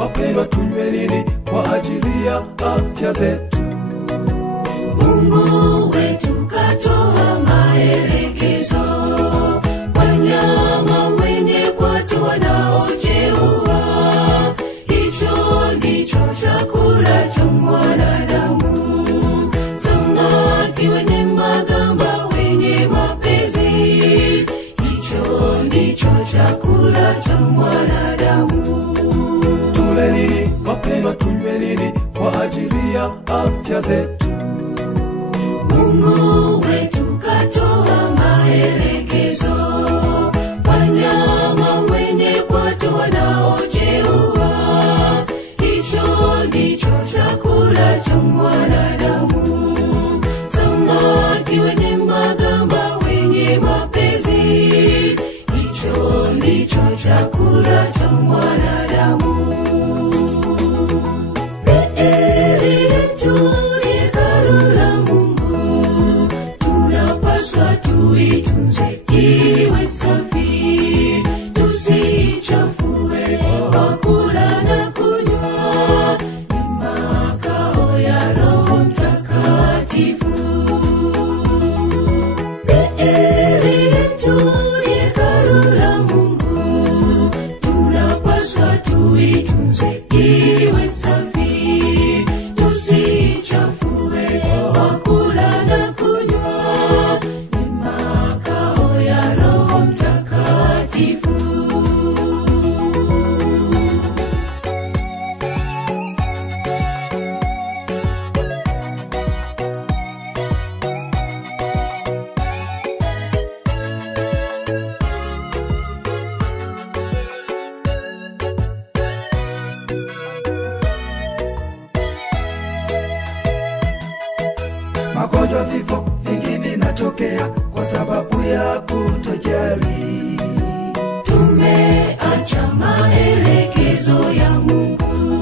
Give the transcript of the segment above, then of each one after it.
wapendwa, tunywe nini kwa ajili ya afya zetu? Mungu wetu katoa maelekezo, wanyama wenye kwato wanaojeua, hicho ndicho chakula cha mwanadamu. Samaki wenye magamba wenye mapezi, hicho ndicho chakula cha mwanadamu. Tule nini wapendwa, tunywe nini kwa ajili ya afya zetu? Mungu wetu katoa maelekezo, wanyama wenye kwato wanaojeua, hicho ndicho chakula cha mwanadamu. Samaki wenye magamba wenye mapezi, hicho ndicho chakula cha mwanadamu. Miili yetu ni hekalu la Mungu, tunapaswa tuitunze iwe safi, tusichafue kwa kula na kunywa, ni makao ya Roho Mtakatifu. Miili yetu ni hekalu la Mungu, tunapaswa tuitunze iwe safi, tusichafue kwa kula na kunywa, ni makao ya Roho Mtakatifu. Magonjwa, vifo vingi vinatokea kwa sababu ya kutojali. Tumeacha maelekezo ya Mungu,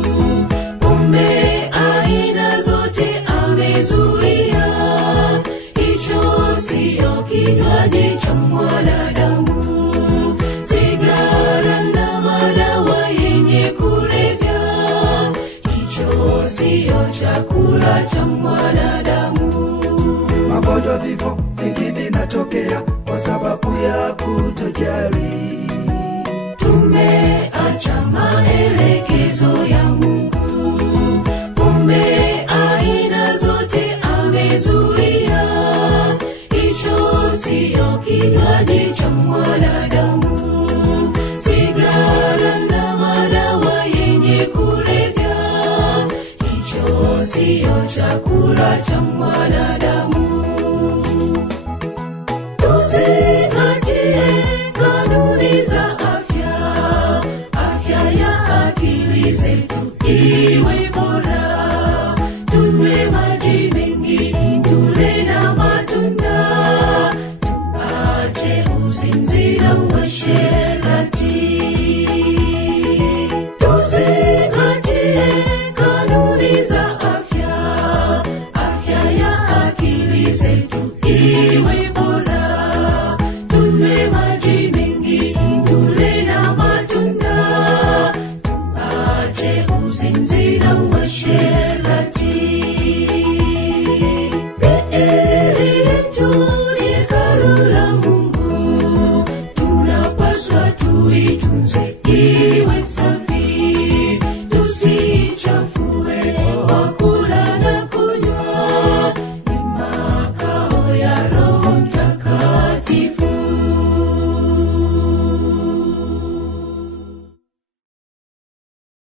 pombe aina zote amezuia, hicho siyo kinywaji cha mwanadamu. Sigara na madawa yenye kulevya, hicho siyo chakula cha mwanadamu. Magonjwa, vifo vingi vinatokea kwa sababu ya kutojali. Tumeacha maelekezo ya Mungu, pombe aina zote amezuia, hicho siyo kinywaji cha mwanadamu. Sigara na madawa yenye kulevya, hicho siyo chakula cha mwanadamu.